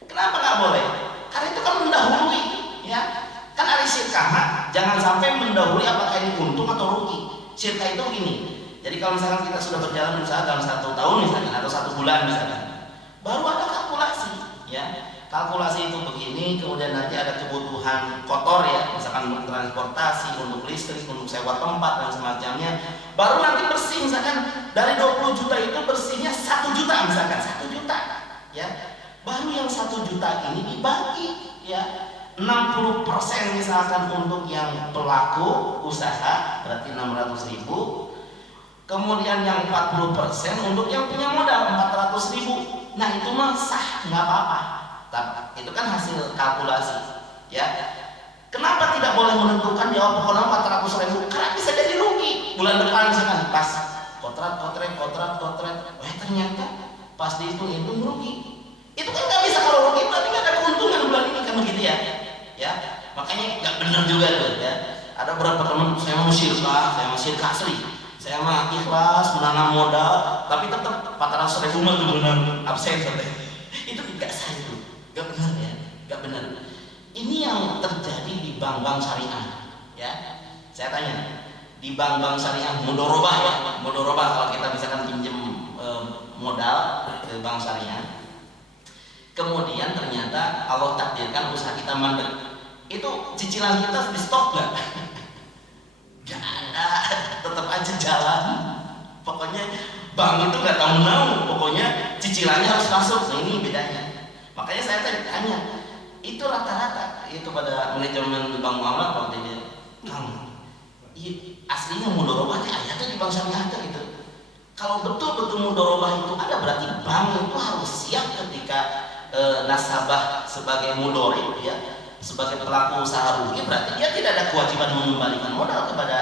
Kenapa nggak boleh? Karena itu kan mendahului, ya. Kan ada syirkah, jangan sampai mendahului apakah ini untung atau rugi. Syirkah itu begini. Jadi kalau misalkan kita sudah berjalan misalkan dalam 1 tahun misalkan atau 1 bulan misalkan, baru ada kalkulasi, ya. Kalkulasi itu begini, kemudian nanti ada kebutuhan kotor ya, misalkan untuk transportasi, untuk listrik, untuk sewa tempat dan semacamnya. Baru nanti bersih, misalkan dari 20 juta itu bersihnya 1 juta misalkan, 1 juta, ya. Baru yang 1 juta ini dibagi, ya. 60% misalkan untuk yang pelaku usaha, berarti 600.000. Kemudian yang 40% untuk yang punya modal 400.000. Nah itu mah sah, nggak apa-apa. Itu kan hasil kalkulasi, ya. Kenapa tidak boleh menentukan jawab pokoknya 400.000? Karena bisa jadi rugi bulan depan misalkan pas kontrak, ternyata pas dihitung rugi. Itu kan nggak bisa, kalau rugi berarti nggak ada keuntungan bulan ini kan begitu ya. Ya, makanya nggak benar juga tuh ya. Ada beberapa teman, saya mau syirkah asli. Saya mah ikhlas menanam modal, tapi tetap 400.000 mah benar absen sampai. Itu nggak sah itu. Gak benar ya, gak benar. Ini yang terjadi di bank-bank syariah, ya. Saya tanya, di bank-bank syariah mudorobah ya, mudorobah kalau kita misalkan pinjam modal ke bank syariah, kemudian ternyata Allah takdirkan usaha kita mandek, itu cicilan kita di stop nggak? Gak ada, tetap aja jalan. Pokoknya bank itu nggak tahu, pokoknya cicilannya harus masuk. Nah ini bedanya. Makanya saya tanya, itu rata-rata ya kepada manajemen bank muamalat waktu itu, Kang, aslinya mudorobahnya ada di bank syariah gitu. Kalau betul-betul mudorobah itu ada, berarti bank itu harus siap ketika nasabah sebagai mudorib, ya, sebagai pelaku usaha rugi, berarti dia tidak ada kewajiban mengembalikan modal kepada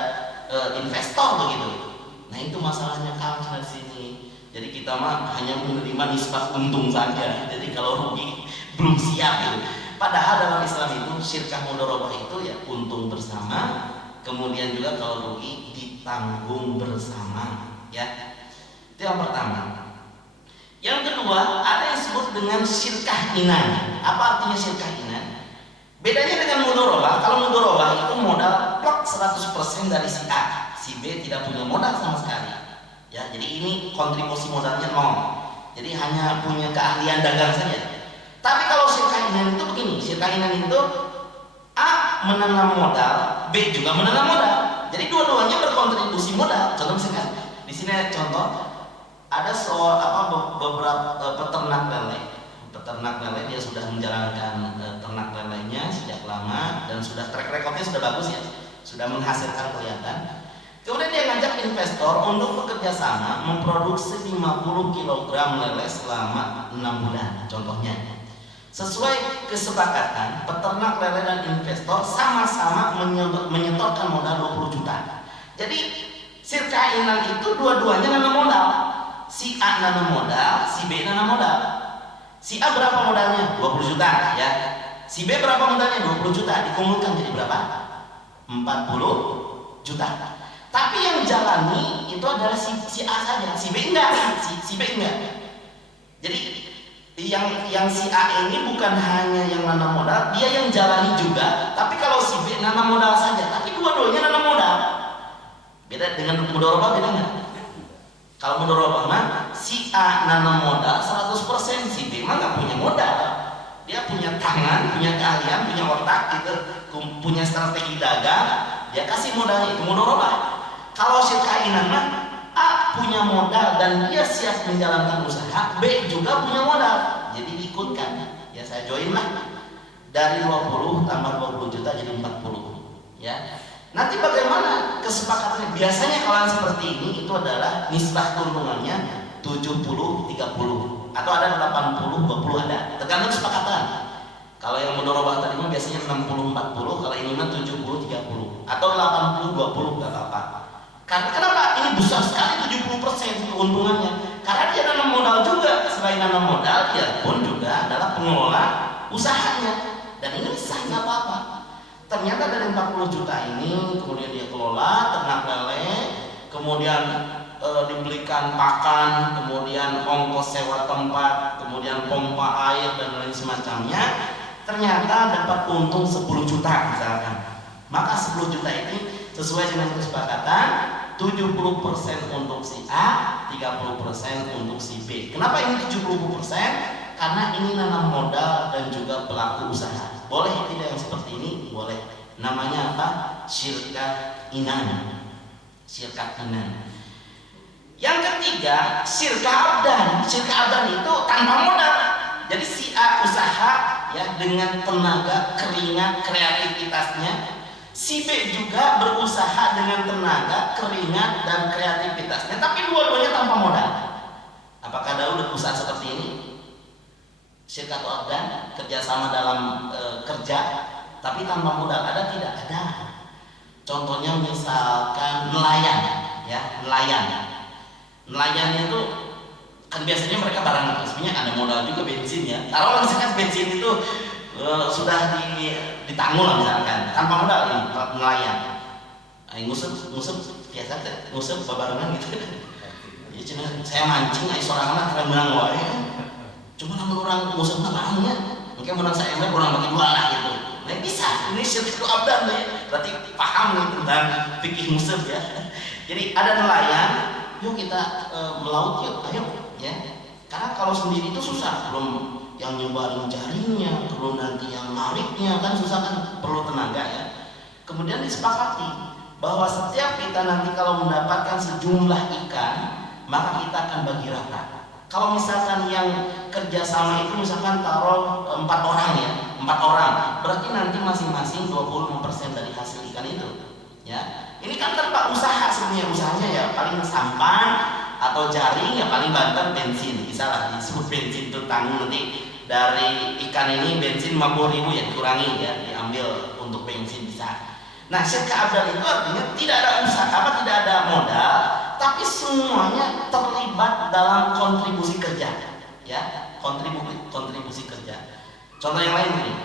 investor begitu. Nah itu masalahnya Kang di sini. Jadi kita mah hanya menerima nisbah untung saja. Jadi kalau rugi belum siap gitu. Padahal dalam Islam itu syirkah mudorobah itu ya untung bersama, kemudian juga kalau rugi ditanggung bersama, ya. Itu yang pertama. Yang kedua, ada yang disebut dengan syirkah inan. Apa artinya syirkah inan? Bedanya dengan mudorobah. Kalau mudorobah itu modal plak 100% dari si A, si B tidak punya modal sama sekali. Ya, jadi ini kontribusi modalnya 0. Jadi hanya punya keahlian dagang saja. Tapi kalau syirkah inan itu begini, syirkah inan itu A menanam modal, B juga menanam modal. Jadi dua-duanya berkontribusi modal. Contoh misalkan, di sini ada contoh, ada beberapa peternak lele. Peternak lele dia sudah menjalankan ternak lelenya sejak lama dan sudah track recordnya sudah bagus ya, sudah menghasilkan kelihatan. Kemudian dia ngajak investor untuk bekerja sama memproduksi 50 kg lele selama 6 bulan contohnya. Sesuai kesepakatan, peternak lele dan investor sama-sama menyetorkan modal 20 juta. Jadi syirkah inan itu dua-duanya nanam modal. Si A nanam modal, si B nanam modal. Si A berapa modalnya? 20 juta ya. Si B berapa modalnya? 20 juta. Dikumpulkan jadi berapa? 40 juta. Tapi yang jalani itu adalah si A saja, si B enggak, si B enggak. Jadi yang si A ini bukan hanya yang nanam modal, dia yang jalani juga. Tapi kalau si B nanam modal saja, tapi dua-duanya nanam modal. Beda dengan mudorobah, beda enggak? Kalau mudorobah mah si A nanam modal 100%, si B mah nggak punya modal. Dia punya tangan, punya keahlian, punya otak gitu, punya strategi dagang, dia kasih modalnya, itu mudorobah. Kalau syirkah inan mah A punya modal dan dia siap menjalankan usaha, B juga punya modal, jadi diikutkan. Ya saya join lah, dari 20 tambah 20 juta jadi 40, ya. Nanti bagaimana kesepakatannya? Biasanya kalau yang seperti ini itu adalah nisbah keuntungannya 70-30 atau ada 80-20, ada tergantung kesepakatan. Kalau yang mudorobah tadi mah biasanya 60-40, kalau ini mah 70-30 atau 80-20 nggak apa-apa. Karena kenapa? Ini besar sekali 70% keuntungannya. Karena dia nanam modal juga. Selain nanam modal, dia pun juga adalah pengelola usahanya. Dan ini sah, nggak apa-apa. Ternyata dari 40 juta ini kemudian dia kelola ternak lele, kemudian dibelikan pakan, kemudian ongkos sewa tempat, kemudian pompa air dan lain semacamnya. Ternyata dapat untung 10 juta misalkan. Maka 10 juta ini sesuai dengan kesepakatan 70% untuk si A, 30% untuk si B. Kenapa ini 70%? Karena ini nanam modal dan juga pelaku usaha. Boleh tidak yang seperti ini? Boleh. Namanya apa? Syirkah inan. Syirkah inan. Yang ketiga, syirkah abdan. Syirkah abdan itu tanpa modal. Jadi si A usaha ya dengan tenaga, keringat, kreativitasnya. Si B juga berusaha dengan tenaga, keringat, dan kreativitasnya. Tapi dua-duanya tanpa modal. Apakah ada usaha seperti ini? Syirkah abdan, kerjasama dalam kerja, tapi tanpa modal, ada tidak? Ada. Contohnya misalkan nelayan, ya nelayan. Nelayan itu kan biasanya mereka barang resminya ada modal juga bensin ya. Taruhlah misalkan bensin itu sudah ditanggung lah misalkan, tanpa modal ini nelayan. Ngusep biasa ngusep babarengan gitu. Ya cina saya mancing, sorangan keren menang wae. Cuma namun orang ngusep namanya, mungkin menang saya kurang bagi dua lah gitu. Nah bisa, ini syirkah abdan ya. Berarti paham nih tentang fikih ngusep ya. Jadi ada nelayan, yuk kita melaut yuk, ayo ya. Karena kalau sendiri itu susah, belum yang nyebarin jaringnya, belum nanti yang nariknya kan susah kan, perlu tenaga ya. Kemudian disepakati bahwa setiap kita nanti kalau mendapatkan sejumlah ikan, maka kita akan bagi rata. Kalau misalkan yang kerjasama itu misalkan taruh 4 orang ya, 4 orang, berarti nanti masing-masing 25% dari hasil ikan itu. Ya, ini kan tanpa usaha sebenarnya, usahanya ya paling sampan atau jaring, ya paling banter bensin, bisa lah disebut bensin itu tanggung nanti dari ikan ini bensin 50.000 ya dikurangi ya, diambil untuk bensin bisa. Nah syirkah abdan itu artinya tidak ada usaha, tidak ada modal, tapi semuanya terlibat dalam kontribusi kerja, ya kontribusi kerja. Contoh yang lain nih,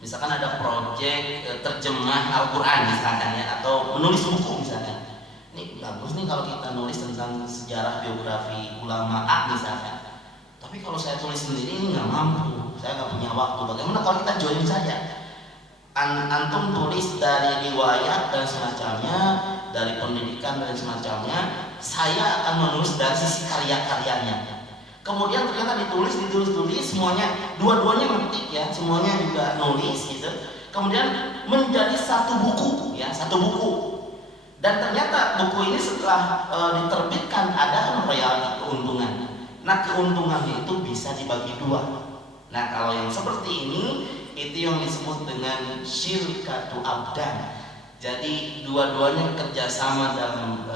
misalkan ada proyek terjemah Al-Quran misalkan ya, atau menulis buku misalkan. Ini bagus nih kalau kita nulis tentang sejarah biografi ulama A misalkan. Tapi kalau saya tulis sendiri ini nggak mampu, saya nggak punya waktu. Bagaimana kalau kita join saja? Antum tulis dari riwayat dan semacamnya, dari pendidikan dan semacamnya, saya akan menulis dari sisi karya-karyanya. Kemudian ternyata ditulis semuanya, dua-duanya mengetik ya, semuanya juga nulis gitu. Kemudian menjadi satu buku ya, satu buku. Dan ternyata buku ini setelah diterbitkan ada kan royalti, keuntungan. Nah keuntungannya itu bisa dibagi dua. Nah kalau yang seperti ini itu yang disebut dengan syirkatu abdan. Jadi dua-duanya kerjasama dalam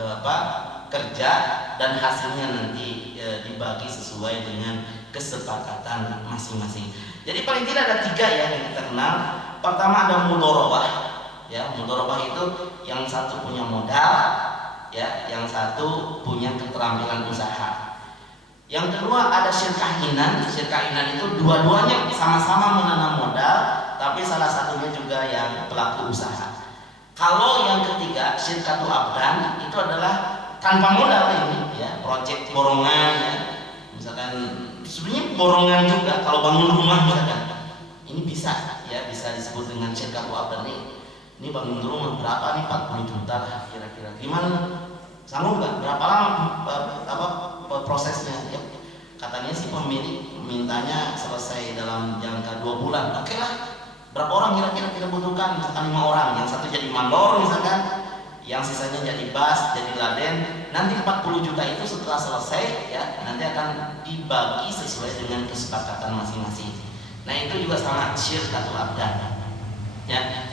kerja dan hasilnya nanti dibagi sesuai dengan kesepakatan masing-masing. Jadi paling tidak ada 3 ya yang kita kenal. Pertama ada mudharabah. Ya, mudharabah itu yang satu punya modal, ya, yang satu punya keterampilan usaha. Yang kedua ada syirkah inan. Syirkah inan itu dua-duanya sama-sama menanam modal, tapi salah satunya juga yang pelaku usaha. Kalau yang ketiga syirkatu abdan itu adalah tanpa modal ini ya, proyek borongan ya. Misalkan sebenarnya borongan juga kalau bangun rumah misalkan. Ini bisa ya, bisa disebut dengan syirkatu abdan nih. Ini bangun rumah berapa nih, 40 juta kira-kira. Gimana? Sanggup nggak? Berapa lama prosesnya? Ya. Katanya sih pemilik mintanya selesai dalam jangka 2 bulan. Oke lah. Berapa orang kira-kira kita butuhkan? Misalkan 5 orang. Yang satu jadi mandor misalkan, yang sisanya jadi bas, jadi laden. Nanti 40 juta itu setelah selesai ya, nanti akan dibagi sesuai dengan kesepakatan masing-masing. Nah itu juga sangat syirkatul abdan. Ya.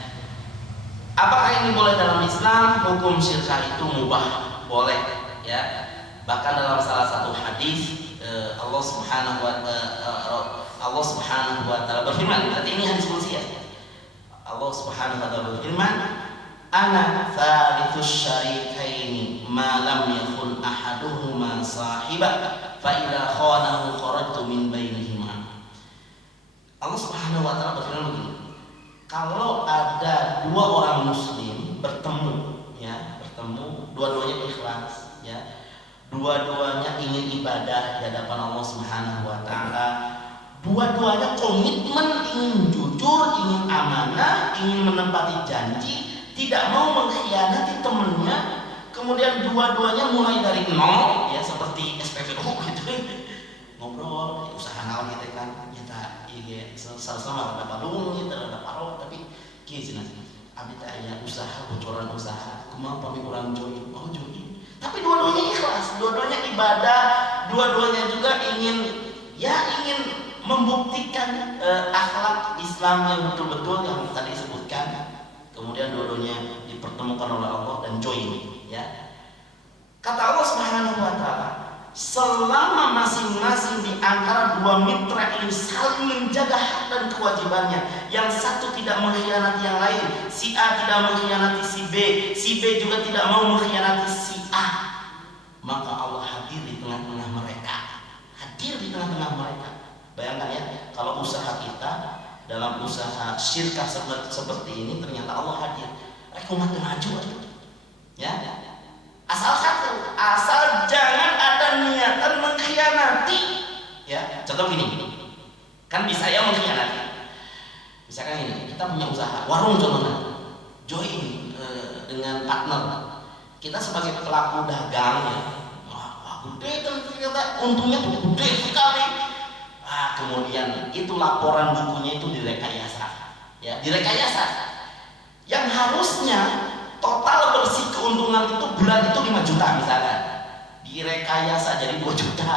Apakah ini boleh dalam Islam? Hukum syirkah itu mubah. Boleh ya, bahkan dalam salah satu hadis Allah Subhanahu wa taala berfirman, berarti ini hadis qudsi ya. Allah Subhanahu wa taala berfirman, ana tsalithus syarikaini ma lam yakun ahaduhuma sahibah fa idza khanahu kharajtu min bainihima. Allah Subhanahu wa taala berfirman begini, kalau ada dua orang muslim bertemu, ya, dua-duanya ikhlas, ya, dua-duanya ingin ibadah di hadapan Allah Subhanahu wa taala, dua-duanya komitmen ingin jujur, ingin amanah, ingin menepati janji, tidak mau mengkhianati temannya, kemudian dua-duanya mulai dari nol, ya, seperti SPBU gitu, ngobrol, usaha naon gitu kan, kita iya sama-sama ada balung gitu, ada parok, tapi kieu abdi teh aya usaha, bocoran usaha, kumaha pami urang join, oh join. Tapi dua-duanya ikhlas, dua-duanya ibadah, dua-duanya juga ingin membuktikan akhlak Islam yang betul-betul yang tadi disebutkan. Kemudian dua-duanya dipertemukan oleh Allah dan join, ya. Kata Allah Subhanahu wa taala, selama masing-masing di antara dua mitra ini saling menjaga hak dan kewajibannya, yang satu tidak mengkhianati yang lain, si A tidak mengkhianati si B juga tidak mau mengkhianati si A, maka Allah hadir di tengah-tengah mereka. Hadir di tengah-tengah mereka. Bayangkan ya, kalau usaha kita dalam usaha syirkah seperti ini ternyata Allah hadir. Umat maju, ya. Asal satu, asal jangan ada niatan mengkhianati, ya. Contoh gini, kan bisa ya mengkhianati. Misalkan ini, kita punya usaha warung contohnya, join dengan partner. Kita sebagai pelaku dagang, ya, wah gede ternyata, untungnya tuh gede sekali. Kemudian itu laporan bukunya itu direkayasa, ya, direkayasa. Yang harusnya total bersih keuntungan itu bulan itu 5 juta misalkan, direkayasa jadi 2 juta.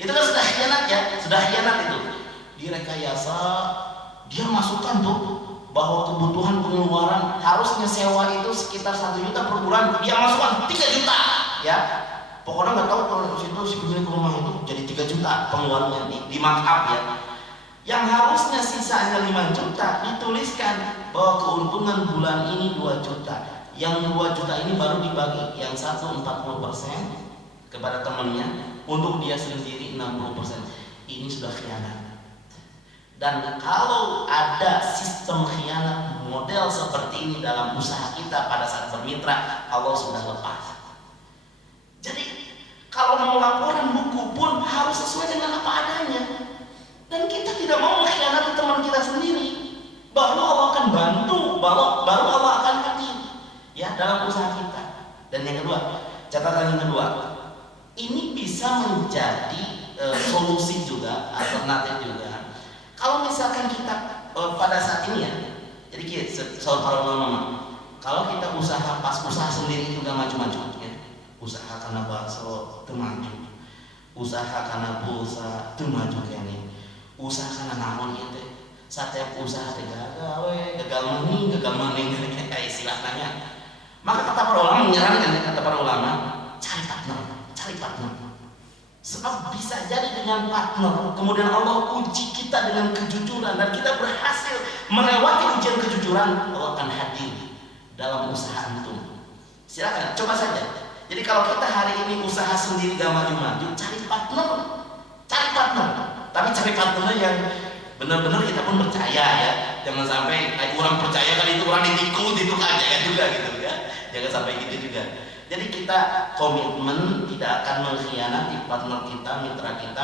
Itu kan sudah khianat, ya, sudah khianat itu. Direkayasa, dia masukkan tuh bahwa kebutuhan pengeluaran harusnya sewa itu sekitar 1 juta per bulan, dia masukkan 3 juta, ya. Pokoknya nggak tahu kalau situ si pemilik rumah itu jadi 3 juta pengeluarannya di mark up, ya. Yang harusnya sisanya 5 juta dituliskan bahwa keuntungan bulan ini 2 juta. Yang 2 juta ini baru dibagi, yang satu 40% kepada temannya, untuk dia sendiri 60%. Ini sudah khianat. Dan kalau ada sistem khianat model seperti ini dalam usaha kita pada saat bermitra, Allah sudah lepas. Jadi kalau mau laporan buku pun harus sesuai dengan apa adanya. Dan kita tidak mau mengkhianati teman kita sendiri. Baru Allah akan bantu, baru Allah akan hadir, ya, dalam usaha kita. Dan yang kedua, catatan yang kedua, ini bisa menjadi solusi juga, alternatif juga. Kalau misalkan kita pada saat ini, ya, jadi soal para ulama, kalau kita usaha pas usaha sendiri juga maju-maju, ya, usaha karena bakso itu maju, usaha karena pulsa itu maju kayaknya, usaha karena naon itu, setiap usaha gagal maning kayak istilahnya. Maka kata para ulama menyarankan, kata para ulama, cari partner. Sebab bisa jadi dengan partner kemudian Allah uji kita dengan kejujuran dan kita berhasil melewati ujian kejujuran, Allah akan hadir dalam usaha itu. Silakan coba saja. Jadi kalau kita hari ini usaha sendiri gak maju-maju, cari partner. Tapi cari partner yang benar-benar kita pun percaya, ya. Jangan sampai orang percaya kali itu orang ditikut itu aja juga gitu, ya. Jangan sampai gitu juga. Jadi kita komitmen tidak akan mengkhianati partner kita,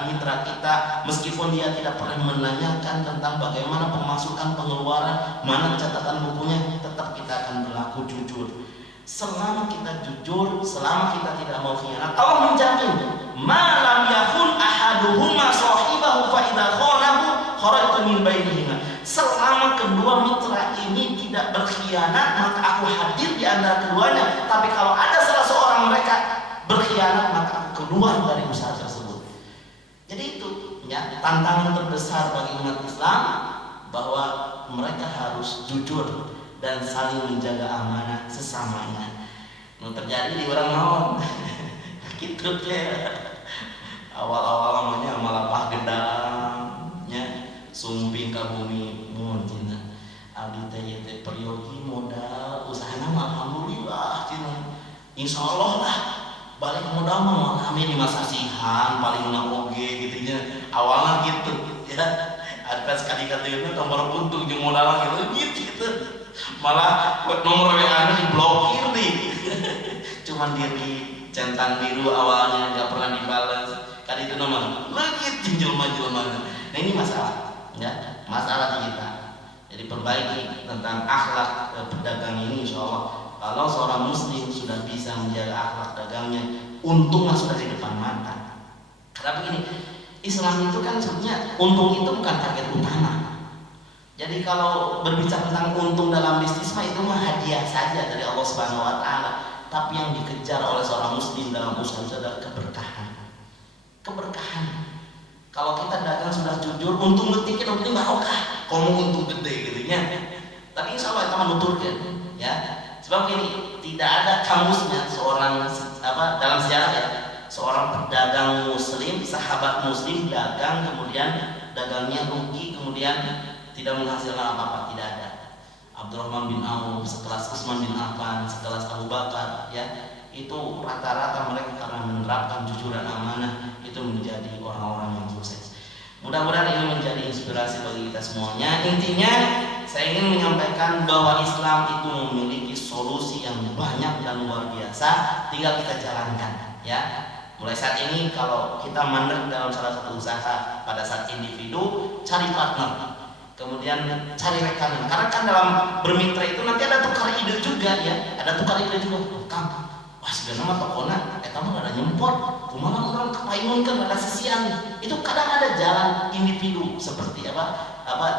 mitra kita, meskipun dia tidak pernah menanyakan tentang bagaimana pemasukan, pengeluaran, mana catatan bukunya, tetap kita akan berlaku jujur. Selama kita jujur, selama kita tidak mau khianat, Allah menjamin, ma lam yakun ahaduhuma sahibahu fa idza khanahu kharajtu min bainihima. Selama kedua mitra ini tidak berkhianat, maka aku hadir di antara keduanya. Tapi kalau ada salah seorang mereka berkhianat, maka aku keluar dari usaha tersebut. Jadi itu, ya, tantangan terbesar bagi umat Islam, bahwa mereka harus jujur dan saling menjaga amanah sesamanya. Terjadi di orang naon gitu ya. Awal-awal namanya malah pah gedang, ya, sumping ka bumi mun cina. abdi teh peryogi modal usahana mah alhamdulillah cenah. Insyaallah lah balik modal mah kami di masa sihan paling oge gitu nya. Awalnya gitu ya. Ada sekali-kali nomor untung jeung modal gitu. Malah nomor WA-nya diblokir nih. Cuman dia di centang biru awalnya nggak pernah dibalas. Kali itu nomor lagi jelma-jelma. Nah ini masalah, ya masalah kita. Jadi perbaiki tentang akhlak pedagang ini, insya Allah. Kalau seorang muslim sudah bisa menjaga akhlak dagangnya, untungnya sudah di depan mata. Karena begini, Islam itu kan sebenarnya untung itu bukan target utama. Jadi kalau berbicara tentang untung dalam bisnis mah itu mah hadiah saja dari Allah Subhanahu wa taala. Tapi yang dikejar oleh seorang muslim dalam usaha itu adalah keberkahan. Keberkahan. Kalau kita dagang sudah jujur, untung detiknya yang penting barokah. Kalau mau untung gede gitu ya. Tapi insya Allah kita menuturkan, ya. Sebab ini tidak ada kamusnya seorang dalam sejarah ya, seorang pedagang muslim, sahabat muslim dagang kemudian dagangnya rugi kemudian tidak menghasilkan apa-apa, tidak ada. Abdurrahman bin Auf, sekelas Utsman bin Affan, sekelas Abu Bakar, ya itu rata-rata mereka karena menerapkan jujur dan amanah itu menjadi orang-orang yang sukses. Mudah-mudahan ini menjadi inspirasi bagi kita semuanya. Intinya saya ingin menyampaikan bahwa Islam itu memiliki solusi yang banyak dan luar biasa, tinggal kita jalankan, ya. Mulai saat ini kalau kita mandek dalam salah satu usaha, pada saat individu cari partner, kemudian cari rekanan. Karena kan dalam bermitra itu nanti ada tukar ide juga, ya. Ada tukar ide juga. Kang, wah sebenarnya mah tokona, eta mah ada nyempot. Kumaha orang kepaingunkeun ada sisian. Itu kadang ada jalan individu seperti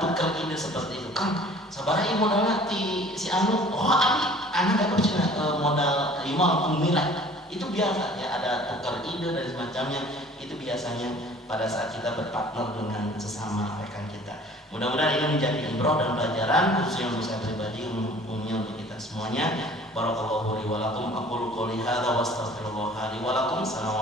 tukar ide seperti itu. Kang, sabaraha ieu modalna ti si anu. Oh, abi, anu dapat cenah modal ieu mah pemilah. Itu biasa ya, ada tukar ide dan semacamnya. Itu biasanya pada saat kita berpartner dengan sesama rekan kita. Mudah-mudahan ini menjadi ibrah dan pelajaran khususnya untuk saya pribadi, umumnya untuk kita semuanya. Barakallahu li wa lakum, aqulu qouli hadza wa astaghfirullah li wa lakum. Assalamualaikum